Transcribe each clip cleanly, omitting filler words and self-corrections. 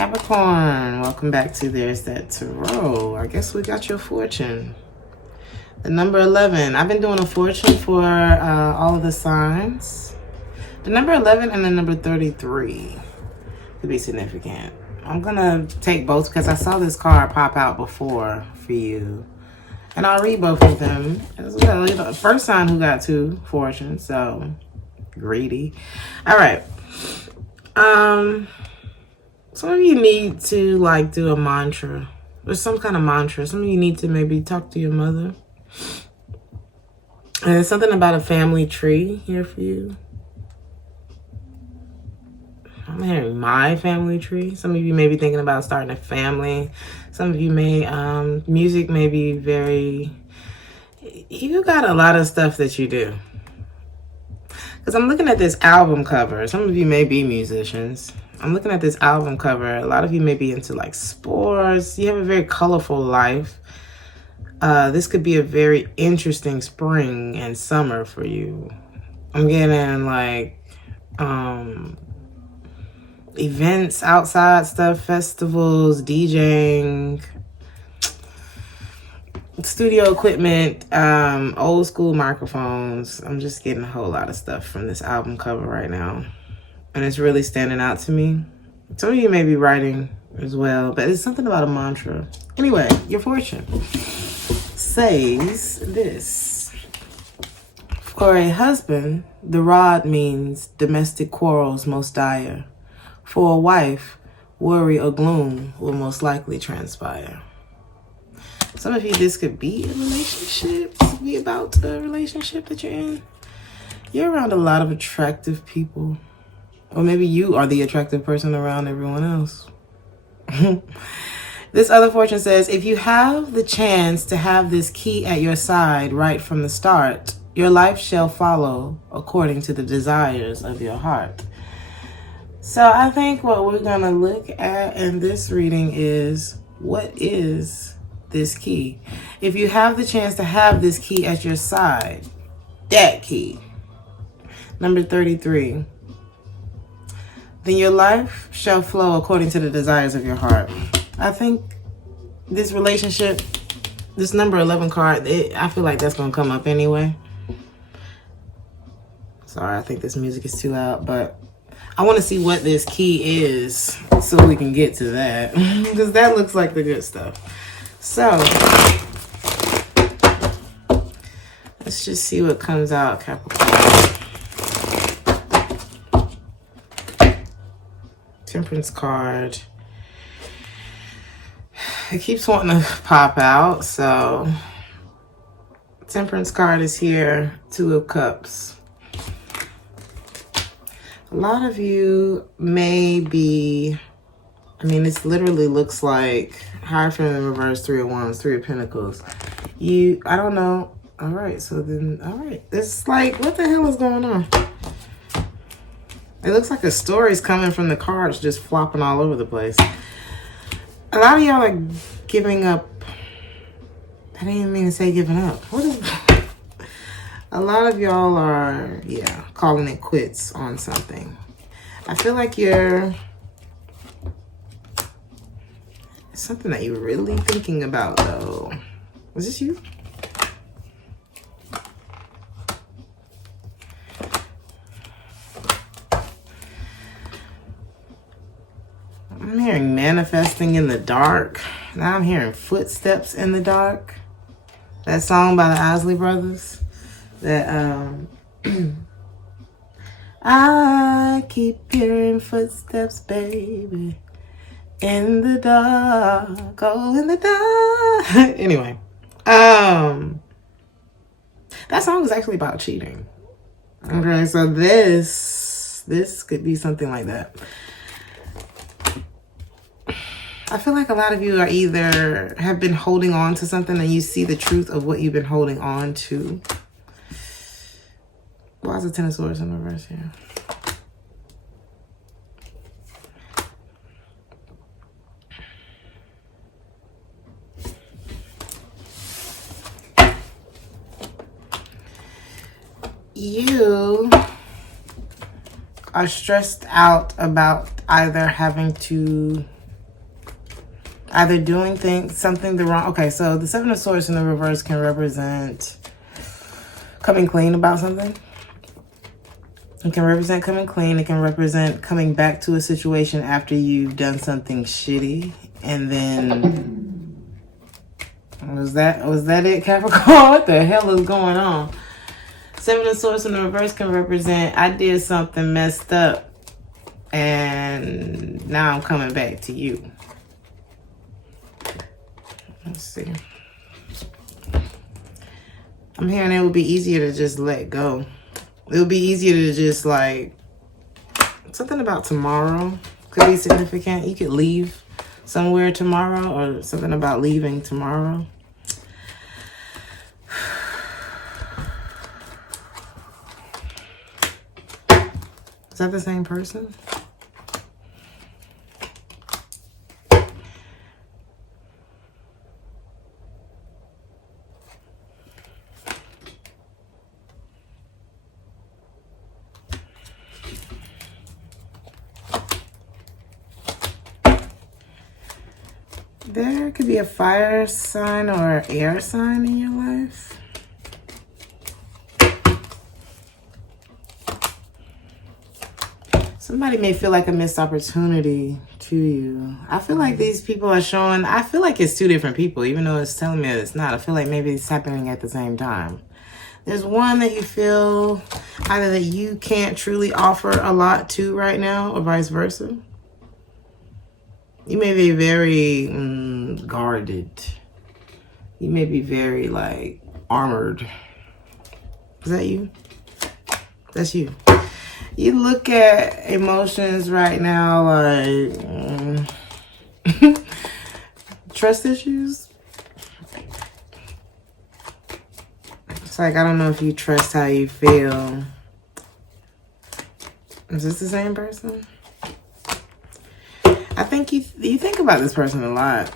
Capricorn, welcome back to Theresthattarot. I guess we got your fortune. The number 11. I've been doing a fortune for all of the signs. The number 11 and the number 33 could be significant. I'm going to take both because I saw this card pop out before for you. And I'll read both of them as well. You're the first sign who got 2 fortunes, so greedy. All right. Some of you need to like do a mantra. There's some kind of mantra. Some of you need to maybe talk to your mother. And there's something about a family tree here for you. I'm hearing my family tree. Some of you may be thinking about starting a family. Some of you may, music may be very, you got a lot of stuff that you do. Because I'm looking at this album cover. Some of you may be musicians. I'm looking at this album cover. A lot of you may be into like sports. You have a very colorful life. This could be a very interesting spring and summer for you. I'm getting like events, outside stuff, festivals, DJing, studio equipment, old school microphones. I'm just getting a whole lot of stuff from this album cover right now. And it's really standing out to me. Some of you may be writing as well, but it's something about a mantra. Anyway, your fortune says this. For a husband, the rod means domestic quarrels most dire. For a wife, worry or gloom will most likely transpire. Some of you, this could be a relationship. This could be about a relationship that you're in. You're around a lot of attractive people. Or maybe you are the attractive person around everyone else. This other fortune says, if you have the chance to have this key at your side right from the start, your life shall follow according to the desires of your heart. So I think what we're going to look at in this reading is, what is this key? If you have the chance to have this key at your side, that key, number 33, then your life shall flow according to the desires of your heart. I think this relationship, this number 11 card, I feel like that's going to come up anyway. Sorry, I think this music is too loud, but I want to see what this key is so we can get to that. Because that looks like the good stuff. So, let's just see what comes out, Capricorn. Temperance card. It keeps wanting to pop out, so Temperance card is here. 2 of Cups. A lot of you may be, I mean, this literally looks like Hierophant in reverse, 3 of Wands, 3 of Pentacles. I don't know. All right, so then, all right. It's like, what the hell is going on? It looks like a story's coming from the cards just flopping all over the place. A lot of y'all are giving up. I didn't even mean to say giving up. What is a lot of y'all are, yeah, calling it quits on something. I feel like you're something that you're really thinking about, though. Was this you? I'm hearing manifesting in the dark. Now I'm hearing footsteps in the dark. That song by the Isley Brothers. That, I keep hearing footsteps, baby, in the dark, oh, in the dark. Anyway, that song is actually about cheating. Okay, so this could be something like that. I feel like a lot of you are either have been holding on to something and you see the truth of what you've been holding on to. Why is the Ten of Swords in reverse here? You are stressed out about either having to Either doing something the wrong... Okay, so the Seven of Swords in the reverse can represent coming clean about something. It can represent coming clean. It can represent coming back to a situation after you've done something shitty. And then... Was that it, Capricorn? What the hell is going on? Seven of Swords in the reverse can represent I did something messed up and now I'm coming back to you. Let's see. I'm hearing it would be easier to just let go. It would be easier to just like... Something about tomorrow could be significant. You could leave somewhere tomorrow, or something about leaving tomorrow. Is that the same person? There could be a fire sign or air sign in your life. Somebody may feel like a missed opportunity to you. I feel like these people are showing... I feel like it's two different people, even though it's telling me that it's not. I feel like maybe it's happening at the same time. There's one that you feel either that you can't truly offer a lot to right now, or vice versa. You may be very guarded. You may be very, like, armored. Is that you? That's you. You look at emotions right now like... trust issues? It's like, I don't know if you trust how you feel. Is this the same person? I think you think about this person a lot.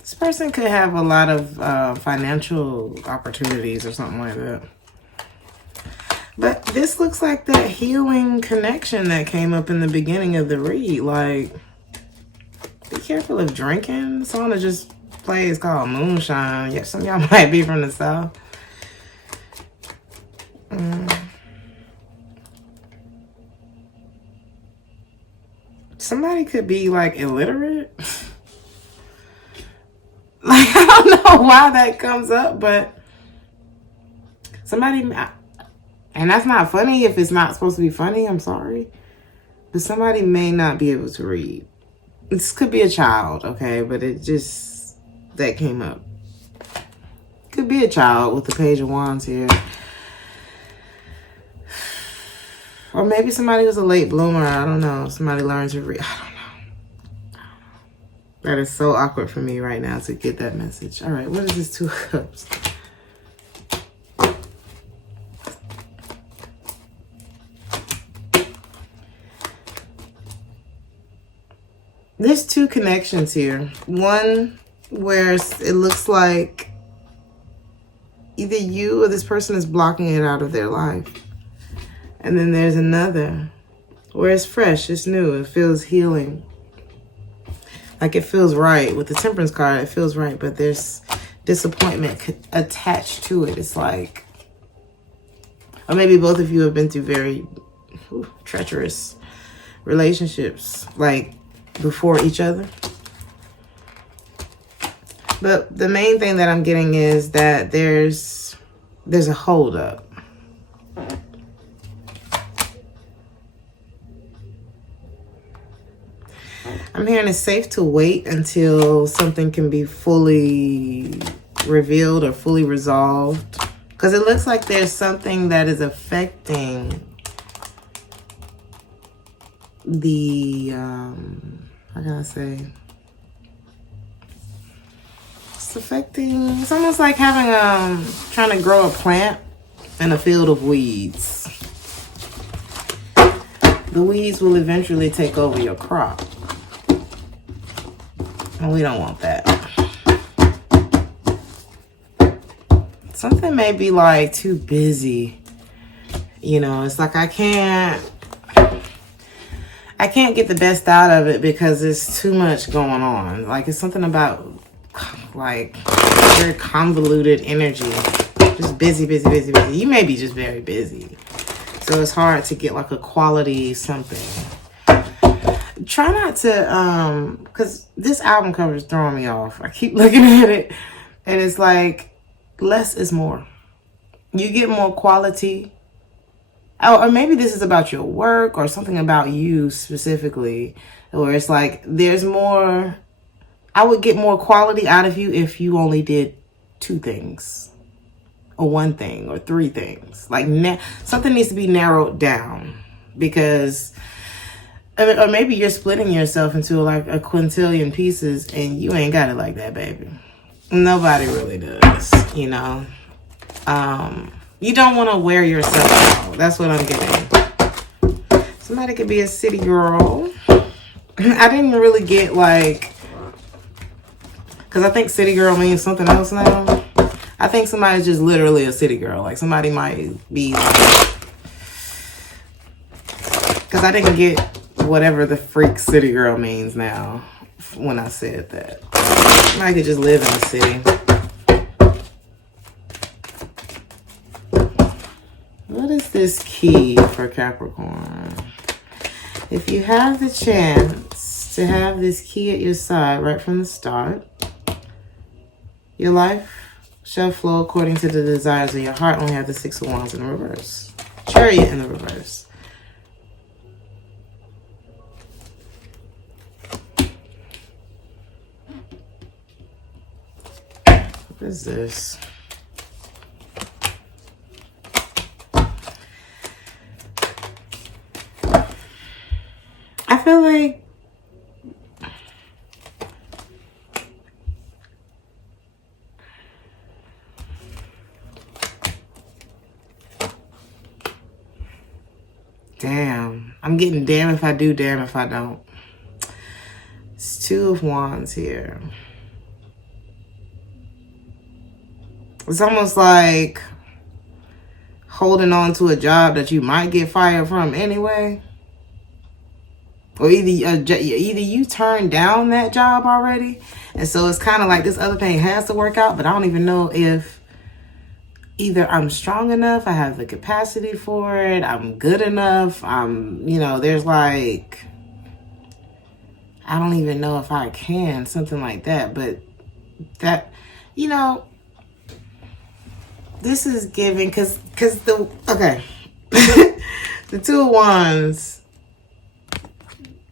This person could have a lot of financial opportunities or something like that. But this looks like that healing connection that came up in the beginning of the read. Like, be careful of drinking. The song that just played is called Moonshine. Yeah, some of y'all might be from the South. Somebody could be, like, illiterate. Like, I don't know why that comes up, but somebody... And that's not funny if it's not supposed to be funny. I'm sorry. But somebody may not be able to read. This could be a child, okay? But it just... That came up. Could be a child with the Page of Wands here. Or maybe somebody was a late bloomer. I don't know. Somebody learned to read. I don't know. That is so awkward for me right now to get that message. All right, what is this Two of Cups? There's two connections here. One where it looks like either you or this person is blocking it out of their life. And then there's another where it's fresh, it's new, it feels healing. Like it feels right. With the Temperance card, it feels right, but there's disappointment attached to it. It's like, or maybe both of you have been through very treacherous relationships, like before each other. But the main thing that I'm getting is that there's a holdup. I'm hearing it's safe to wait until something can be fully revealed or fully resolved. Because it looks like there's something that is affecting the, how can I say? It's affecting, it's almost like having, trying to grow a plant in a field of weeds. The weeds will eventually take over your crop. And we don't want that. Something may be like too busy. You know, it's like I can't I can't get the best out of it because there's too much going on. Like, it's something about, like, very convoluted energy. Just busy, busy, busy, busy. You may be just very busy. So it's hard to get, like, a quality something. Try not to, because this album cover is throwing me off. I keep looking at it, and it's like, less is more. You get more quality. Or maybe this is about your work or something about you specifically, where it's like there's more. I would get more quality out of you if you only did 2 things or 1 thing or 3 things. Like something needs to be narrowed down, because or maybe you're splitting yourself into like a quintillion pieces and you ain't got it like that, baby. Nobody really does, you know. You don't want to wear yourself out. That's what I'm getting. Somebody could be a city girl. I didn't really get, like, because I think city girl means something else now. I think somebody's just literally a city girl. Like, somebody might be like, because I didn't get whatever the freak city girl means now when I said that. Somebody could just live in the city. What is this key for Capricorn? If you have the chance to have this key at your side right from the start, your life shall flow according to the desires of your heart. Only have the 6 of Wands in the reverse. Chariot in the reverse. What is this? I feel like damn. I'm getting damn if I do, damn if I don't. It's 2 of Wands here. It's almost like holding on to a job that you might get fired from anyway. Or either you turned down that job already, and so it's kind of like this other thing has to work out, but I don't even know if either I'm strong enough, I have the capacity for it, I'm good enough, you know, there's like, I don't even know if I can, something like that. But that, you know, this is giving, because the, okay, the 2 of Wands,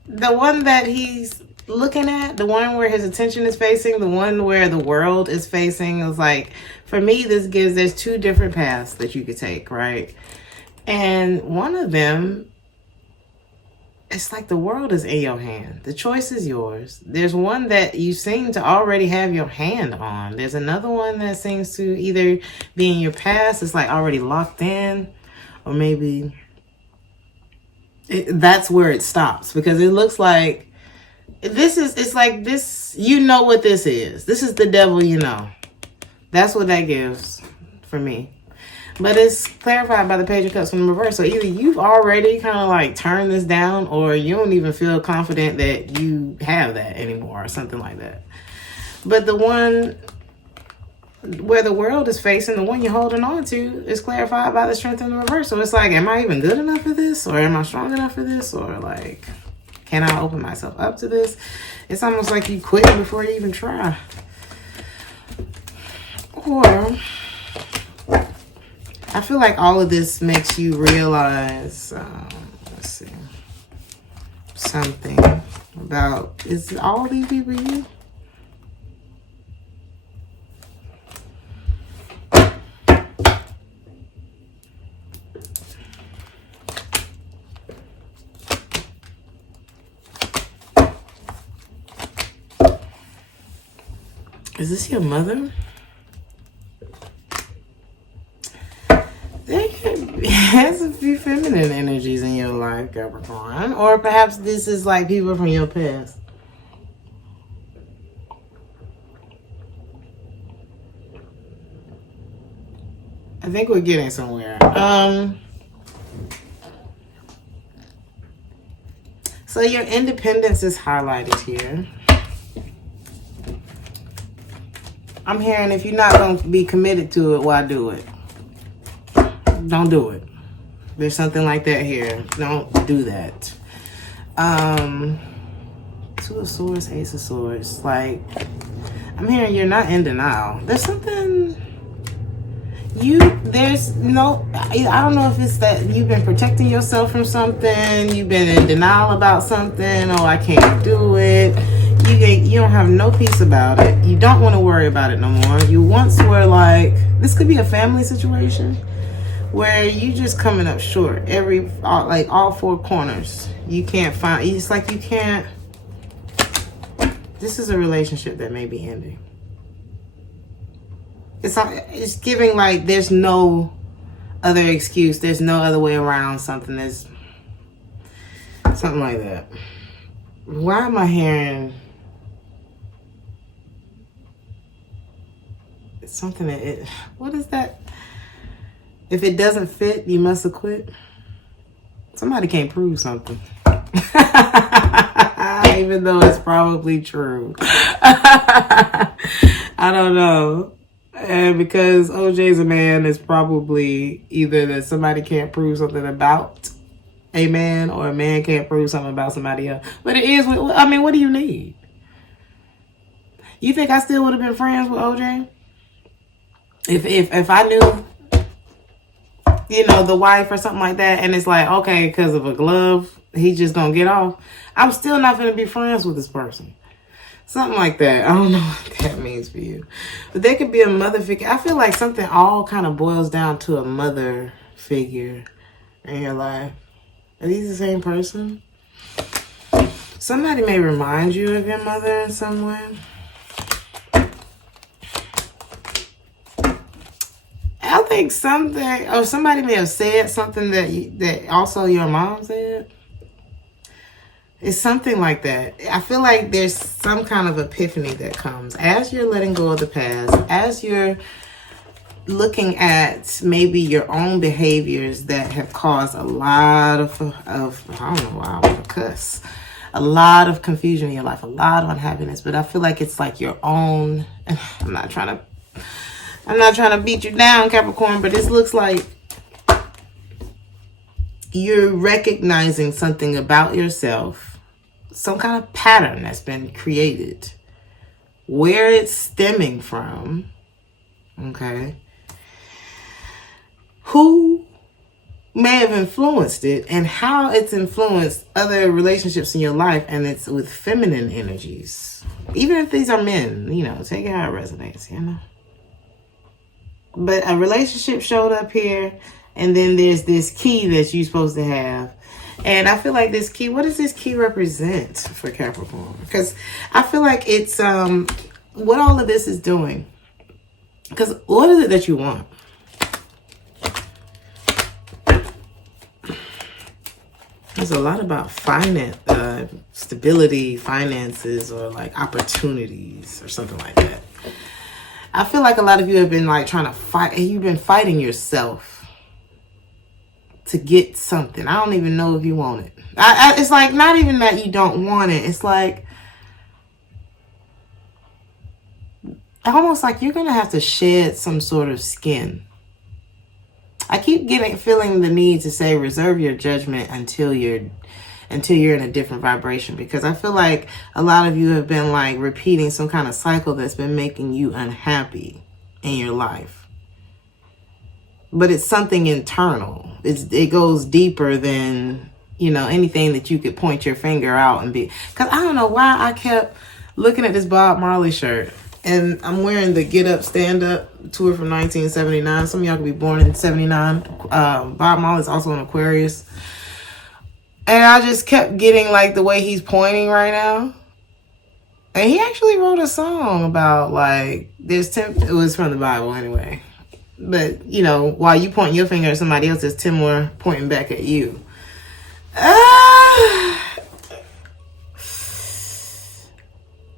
the one that he's looking at, the one where his attention is facing, the one where the world is facing, is like, for me, this gives, there's 2 different paths that you could take, right? And one of them, it's like the world is in your hand. The choice is yours. There's one that you seem to already have your hand on. There's another one that seems to either be in your past, it's like already locked in, or maybe that's where it stops, because it looks like this is, it's like this, you know what this is. This is the devil, you know. That's what that gives for me. But it's clarified by the Page of Cups from the reverse. So either you've already kind of like turned this down, or you don't even feel confident that you have that anymore, or something like that. But the one where the world is facing, the one you're holding on to, is clarified by the Strength in the reverse. So it's like, am I even good enough for this? Or am I strong enough for this? Or like, can I open myself up to this? It's almost like you quit before you even try. Or I feel like all of this makes you realize, let's see, something about, is all these people you? Is this your mother? There's a few feminine energies in your life, Capricorn. Or perhaps this is like people from your past. I think we're getting somewhere. So your independence is highlighted here. I'm hearing if you're not going to be committed to it, why do it? Don't do it. There's something like that here. Don't do that. Two of Swords, Ace of Swords. Like, I'm hearing you're not in denial. There's something... There's no... I don't know if it's that you've been protecting yourself from something. You've been in denial about something. Oh, I can't do it. You don't have no peace about it. You don't want to worry about it no more. You once were like... This could be a family situation where you just coming up short. All four corners. You can't find... It's like you can't... This is a relationship that may be ending. It's giving like there's no other excuse. There's no other way around something. There's something like that. Why am I hearing something that what is that? If it doesn't fit, you must have quit. Somebody can't prove something. Even though it's probably true. I don't know. And because OJ's a man, it's probably either that somebody can't prove something about a man or a man can't prove something about somebody else. But it is, I mean, what do you need? You think I still would have been friends with OJ? If I knew, you know, the wife or something like that, and it's like, okay, because of a glove, he's just going to get off. I'm still not going to be friends with this person. Something like that. I don't know what that means for you. But there could be a mother figure. I feel like something all kind of boils down to a mother figure in your life. Are these the same person? Somebody may remind you of your mother in some way. I think something, or somebody may have said something that also your mom said. It's something like that. I feel like there's some kind of epiphany that comes as you're letting go of the past, as you're looking at maybe your own behaviors that have caused a lot of I don't know why I want to cuss, a lot of confusion in your life, a lot of unhappiness. But I feel like it's like your own. I'm not trying to beat you down, Capricorn, but this looks like you're recognizing something about yourself. Some kind of pattern that's been created, where it's stemming from, okay, who may have influenced it, and how it's influenced other relationships in your life, and it's with feminine energies. Even if these are men, you know, take it how it resonates, you know. But a relationship showed up here, and then there's this key that you're supposed to have. And I feel like this key, what does this key represent for Capricorn? Because I feel like it's what all of this is doing. Because what is it that you want? There's a lot about finance, stability, finances, or like opportunities or something like that. I feel like a lot of you have been like trying to fight. You've been fighting yourself to get something. I don't even know if you want it. It's like not even that you don't want it. It's like almost like you're going to have to shed some sort of skin. I keep feeling the need to say reserve your judgment until you're in a different vibration, because I feel like a lot of you have been like repeating some kind of cycle that's been making you unhappy in your life. But it's something internal. It goes deeper than, you know, anything that you could point your finger out and be. Because I don't know why I kept looking at this Bob Marley shirt. And I'm wearing the Get Up, Stand Up tour from 1979. Some of y'all could be born in 79. Bob Marley's also an Aquarius. And I just kept getting like the way he's pointing right now. And he actually wrote a song about like, it was from the Bible anyway. But, you know, while you point your finger at somebody else, there's 10 more pointing back at you.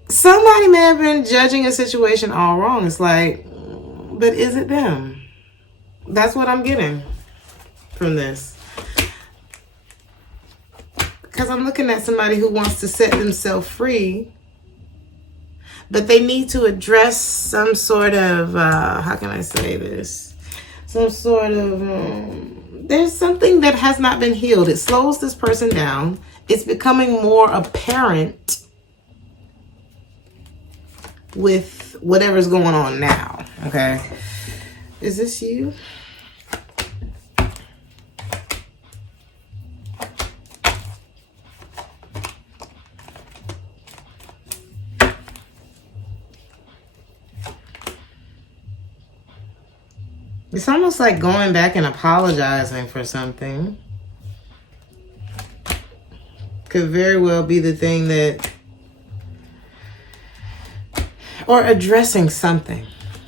Somebody may have been judging a situation all wrong. It's like, but is it them? That's what I'm getting from this. Because I'm looking at somebody who wants to set themselves free, but they need to address some sort of, how can I say this? Some sort of, there's something that has not been healed. It slows this person down. It's becoming more apparent with whatever's going on now, okay? Is this you? It's almost like going back and apologizing for something. Could very well be the thing that, or addressing something.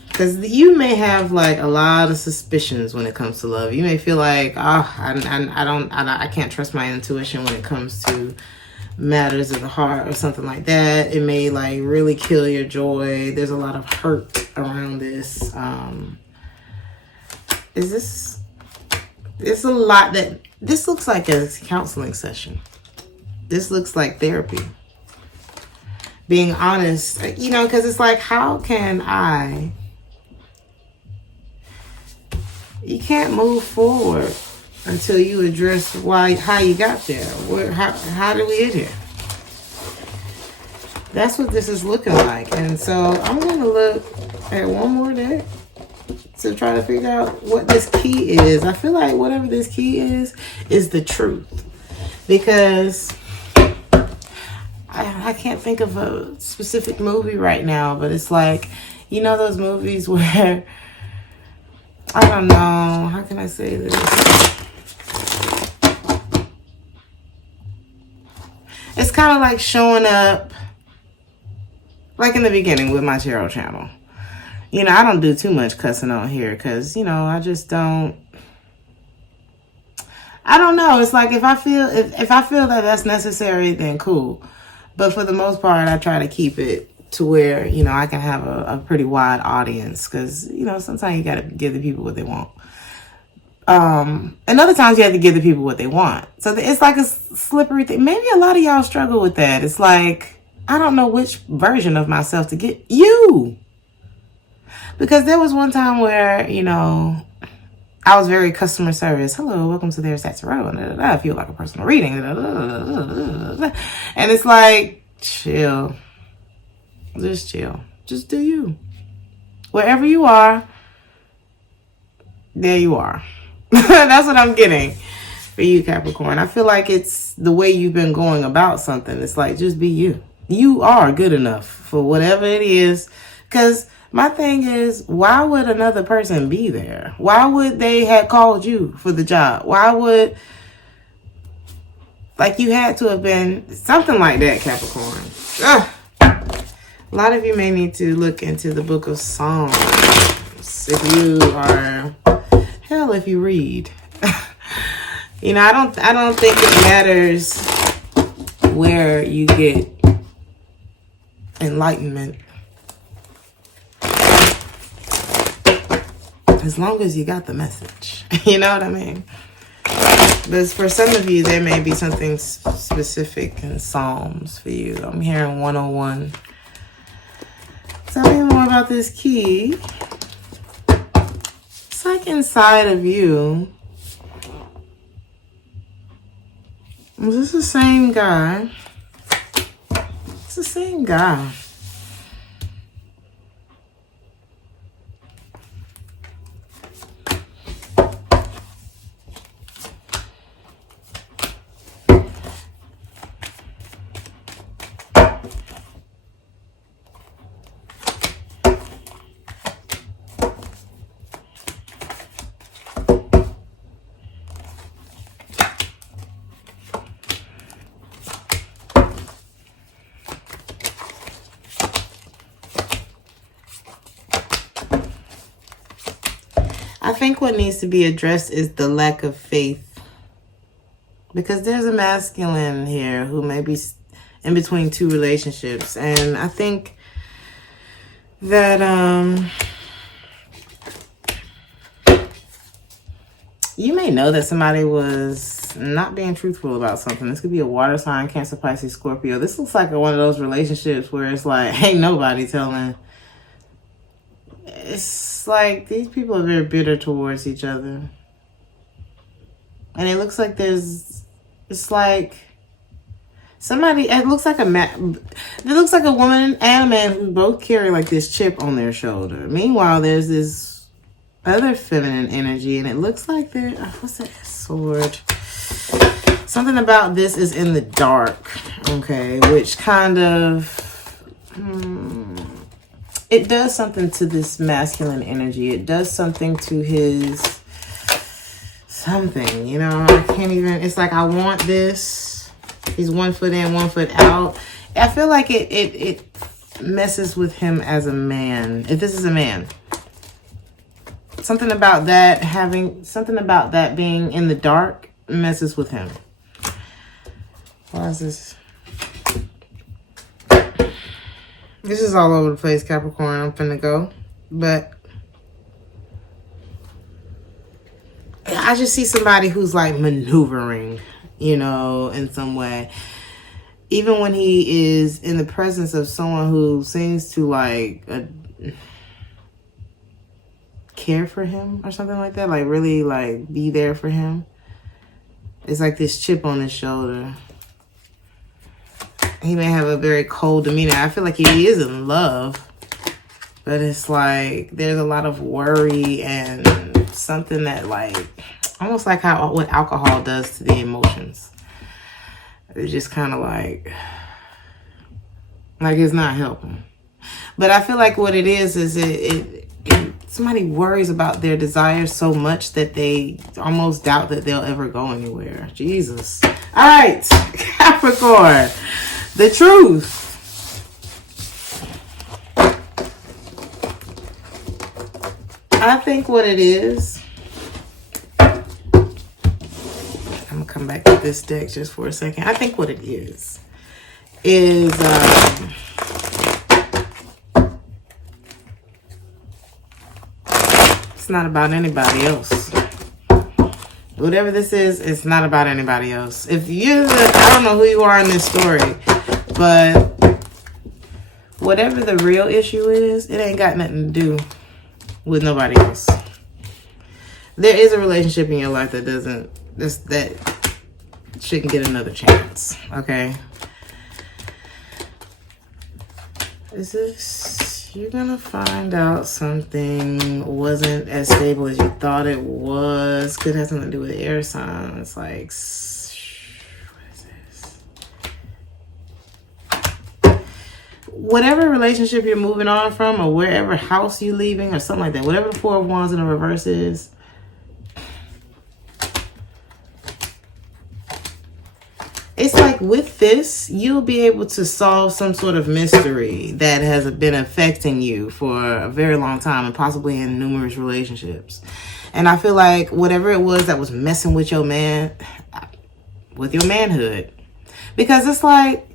Because you may have like a lot of suspicions when it comes to love. You may feel like, oh, I can't trust my intuition when it comes to matters of the heart or something like that. It may like really kill your joy. There's a lot of hurt around this. Is this, it's a lot that, this looks like a counseling session. This looks like therapy. Being honest, you know, because it's like, how can I, you can't move forward until you address how you got there. How did we get here? That's what this is looking like. And so I'm going to look at one more deck to try to figure out what this key is. I feel like whatever this key is the truth. Because I can't think of a specific movie right now, but it's like, you know those movies where, I don't know, how can I say this? It's kind of like showing up, like in the beginning with my tarot channel. You know, I don't do too much cussing on here because, you know, I just don't, I don't know. It's like if I feel that that's necessary, then cool. But for the most part, I try to keep it to where, you know, I can have a pretty wide audience because, you know, sometimes you got to give the people what they want. And other times you have to give the people what they want. So it's like a slippery thing. Maybe a lot of y'all struggle with that. It's like, I don't know which version of myself to get. You! Because there was one time where, you know, I was very customer service. Hello, welcome to Theresthattarot. I feel like a personal reading. And it's like, chill. Just chill. Just do you. Wherever you are, there you are. That's what I'm getting for you, Capricorn. I feel like it's the way you've been going about something. It's like, just be you. You are good enough for whatever it is. Because my thing is, why would another person be there? Why would they have called you for the job? Why would, like, you had to have been something like that, Capricorn. Ugh. A lot of you may need to look into the book of Psalms if you are, hell, if you read. You know, I don't think it matters where you get enlightenment. As long as you got the message. You know what I mean? But for some of you, there may be something specific in Psalms for you. I'm hearing 101. Tell me more about this key. It's like inside of you. Is this the same guy? It's the same guy. I think what needs to be addressed is the lack of faith. Because there's a masculine here who may be in between two relationships. And I think that You may know that somebody was not being truthful about something. This could be a water sign, Cancer, Pisces, Scorpio. This looks like one of those relationships where it's like, ain't nobody telling. It's like these people are very bitter towards each other. And it looks like it's like somebody, it looks like a woman and a man who both carry like this chip on their shoulder. Meanwhile, there's this other feminine energy, and it looks like what's that sword? Something about this is in the dark, okay, which kind of it does something to this masculine energy. It does something to his something, you know. I can't even, it's like I want this. He's 1 foot in, 1 foot out. I feel like it messes with him as a man. If this is a man, something about that being in the dark messes with him. Why is this? This is all over the place, Capricorn. I'm finna go. But I just see somebody who's like maneuvering, you know, in some way. Even when he is in the presence of someone who seems to like care for him or something like that, like really like be there for him. It's like this chip on his shoulder. He may have a very cold demeanor. I feel like he is in love, but it's like there's a lot of worry and something that like almost like what alcohol does to the emotions. It's just kind of like it's not helping. But I feel like what it is somebody worries about their desires so much that they almost doubt that they'll ever go anywhere. Jesus. All right, Capricorn, the truth. I think what it is, I'm gonna come back to this deck just for a second. I think what it is it's not about anybody else. Whatever this is, it's not about anybody else. I don't know who you are in this story, but whatever the real issue is, it ain't got nothing to do with nobody else. There is a relationship in your life that shouldn't get another chance, okay? You're gonna find out something wasn't as stable as you thought it was. Could have something to do with air signs. Like, what is this? Whatever relationship you're moving on from, or wherever house you're leaving, or something like that. Whatever the Four of Wands in the reverse is. It's like with this, you'll be able to solve some sort of mystery that has been affecting you for a very long time and possibly in numerous relationships. And I feel like whatever it was that was messing with your with your manhood. Because it's like,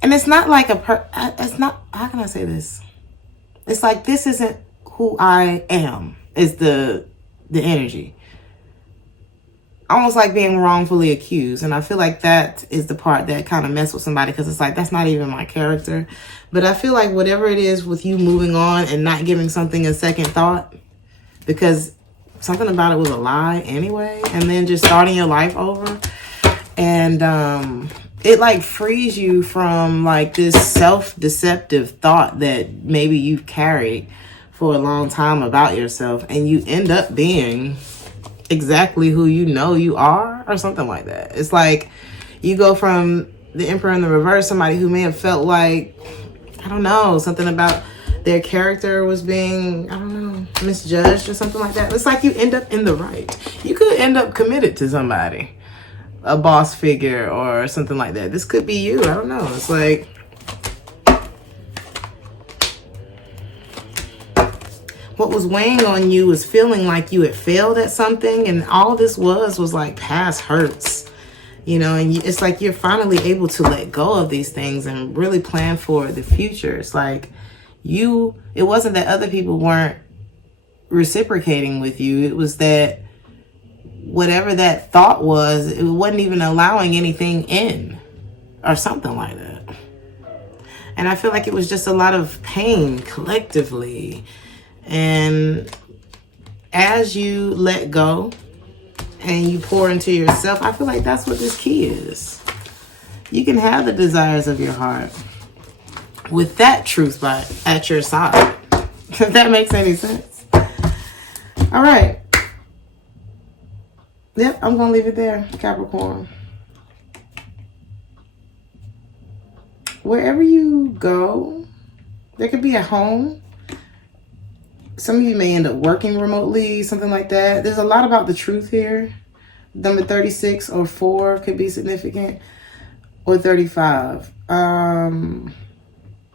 and it's not like it's not, how can I say this? It's like, this isn't who I am, is the energy. Almost like being wrongfully accused. And I feel like that is the part that kind of messes with somebody, because it's like, that's not even my character. But I feel like whatever it is with you moving on and not giving something a second thought, because something about it was a lie anyway, and then just starting your life over. And it like frees you from like this self-deceptive thought that maybe you've carried for a long time about yourself, and you end up being exactly who you know you are, or something like that. It's like you go from the Emperor in the reverse, somebody who may have felt like, I don't know, something about their character was being, I don't know, misjudged or something like that. It's like you end up in the right. You could end up committed to somebody, a boss figure or something like that. This could be you. I don't know. It's like, what was weighing on you was feeling like you had failed at something, and all this was like past hurts, you know, and it's like you're finally able to let go of these things and really plan for the future. It's like it wasn't that other people weren't reciprocating with you. It was that whatever that thought was, it wasn't even allowing anything in or something like that. And I feel like it was just a lot of pain collectively. And as you let go and you pour into yourself, I feel like that's what this key is. You can have the desires of your heart with that truth at your side. If that makes any sense. All right. Yep, I'm going to leave it there, Capricorn. Wherever you go, there could be a home. Some of you may end up working remotely, something like that. There's a lot about the truth here. Number 36 or 4 could be significant. Or 35.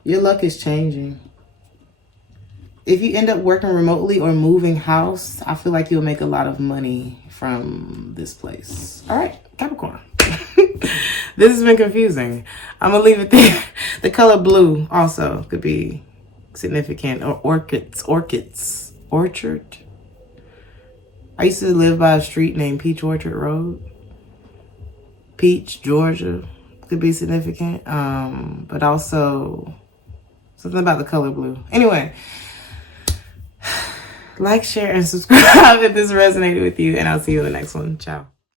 Your luck is changing. If you end up working remotely or moving house, I feel like you'll make a lot of money from this place. All right, Capricorn. This has been confusing. I'm going to leave it there. The color blue also could be significant. Or orchids. Orchard. I used to live by a street named Peach Orchard Road. Peach, Georgia could be significant. But also something about the color blue. Anyway, like, share, and subscribe if this resonated with you. And I'll see you in the next one. Ciao.